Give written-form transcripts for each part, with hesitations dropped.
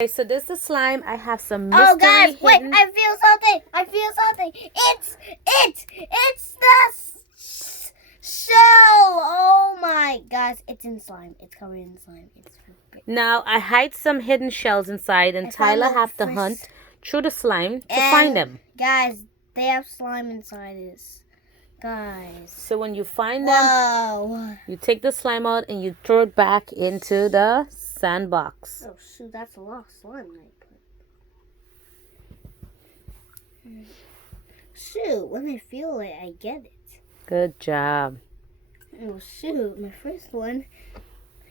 Okay, so this is the slime. I have some Oh, mystery guys, wait! hidden. I feel something. I feel something. It's the shell. Oh my gosh! It's in slime. It's covered in slime. It's Now I hide some hidden shells inside, and Tyler have to hunt through the slime to find them. Guys, they have slime inside this. Guys. So when you find them, you take the slime out and you throw it back into the sandbox. Oh shoot, that's a lot of slime I put. Shoot, when I feel it, I get it. Good job. Oh shoot, my first one.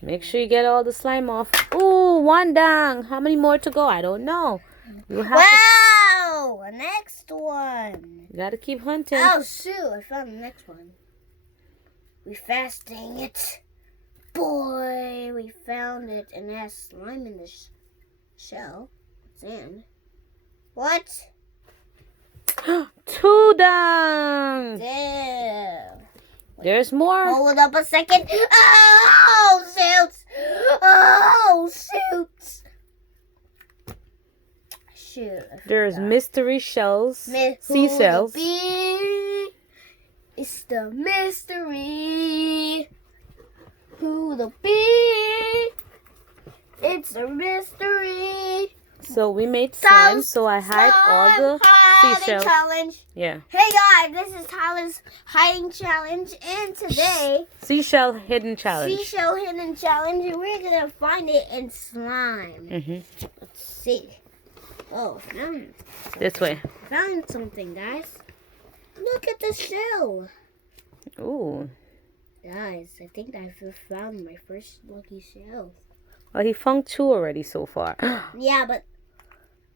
Make sure you get all the slime off. Ooh, one down. How many more to go? I don't know. You have Wow! Next one. You gotta keep hunting. Oh shoot, I found the next one. We fasting it. Boy, we found it and it has slime in the shell. Sand. What? 2 down. Damn. There's more. Hold it up a second. Oh, shoot. Oh, shoot. Shoot. There's mystery shells. Seashells. It's the mystery. Who the be? It's a mystery. So we made slime, so I hide all the seashells. Challenge. Yeah. Hey guys, this is Tyler's hiding challenge, and today Seashell hidden challenge. seashell hidden challenge, and we're gonna find it in slime. Let's see. Oh, found This way. something, guys. Look at the shell. Ooh. Guys, I think I found my first lucky shell. Well, he found 2 already so far. Yeah, but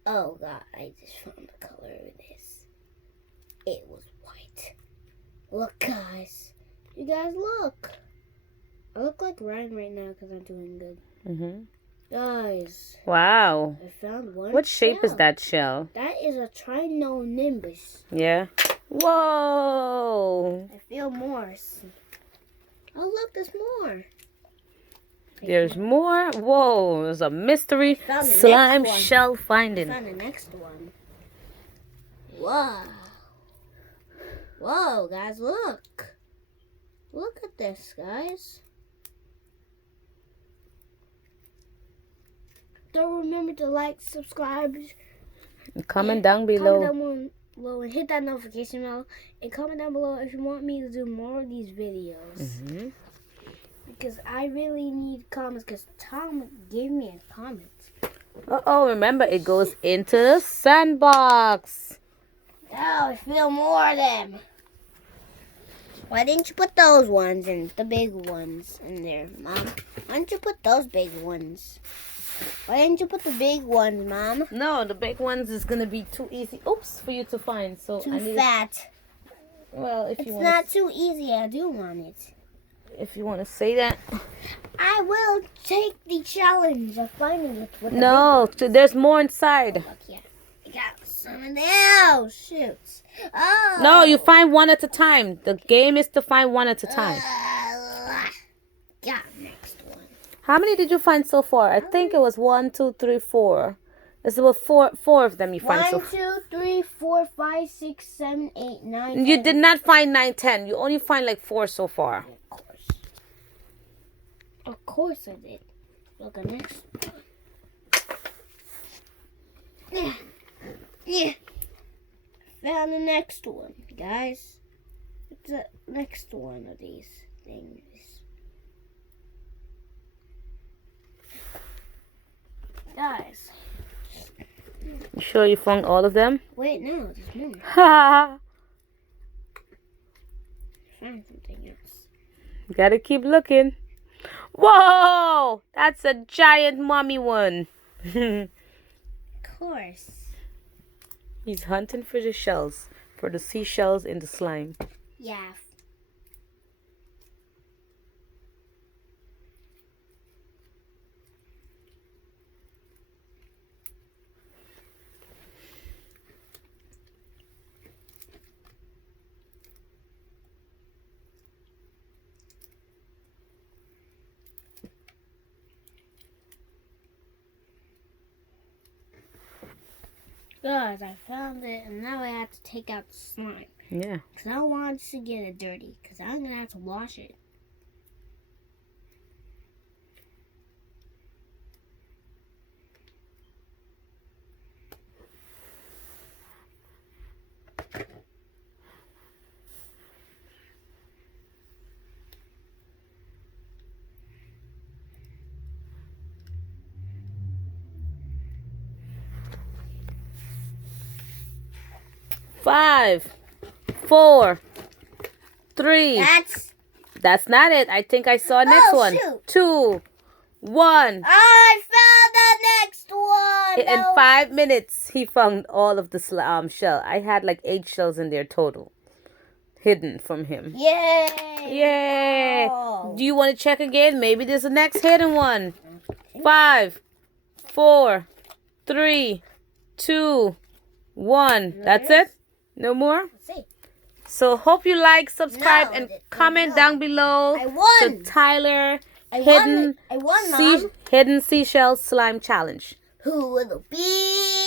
oh god, I just found the color of this. It was white. Look, guys. You guys look. I look like Ryan right now because I'm doing good. Guys. Wow. I found one. What shape is that shell? That is a trinonimbus. Yeah. Whoa. I feel more. Oh, look, there's more. There's more. Whoa. There's a mystery found the slime next one. shell I finding. found the next one. Wow. Whoa, guys, look. Look at this, guys. Don't remember to like, subscribe, Comment down below. comment down below, and hit that notification bell. And comment down below if you want me to do more of these videos. Because I really need comments. Because Tom gave me a comment. Oh, remember it goes into the sandbox. Oh, I feel more of them. Why didn't you put those ones and the big ones in there, Mom? Why didn't you put those big ones? Why didn't you put the big ones, Mom? No, the big ones is gonna be too easy. Oops, for you to find. So Too I need. fat. Well, if It's you want. not too easy. I do want it. If you want to say that. I will take the challenge of finding it with No, there's more inside. Look, yeah. I got some of those. Shoot. Oh. No, you find one at a time. The game is to find one at a time. Got next one. How many did you find so far? I think it was 1, 2, 3, 4. It's about four of them you find so 1, far. 2, 3, 4, 5, 6, 7, 8, 9. You did not find 9, 10. You only find like 4 so far. Of course I did. Look at next one. Yeah. Found the next one, guys. It's the next one of these things. Guys. You sure you found all of them? Wait, no, there's more. Ha! Find something else. Gotta keep looking. Whoa! That's a giant mommy one. Of course. He's hunting for the shells, for the seashells in the slime. Yeah. Guys, I found it, and now I have to take out the slime. Yeah. Because I don't want to get it dirty. Because I'm going to have to wash it. Five, 4, 3. That's not it. I think I saw next one. Shoot. 2, 1. I found the next one. In 5 minutes, he found all of the shell. I had like 8 shells in there total, hidden from him. Yay! Yay! Oh. Do you want to check again? Maybe there's a next hidden one. 5, 4, 3, 2, 1. That's it? No more? Let's see. So hope you like, subscribe, No, and I comment down below. I won. The Tyler I hidden won, Mom. hidden seashell slime challenge. Who will it be?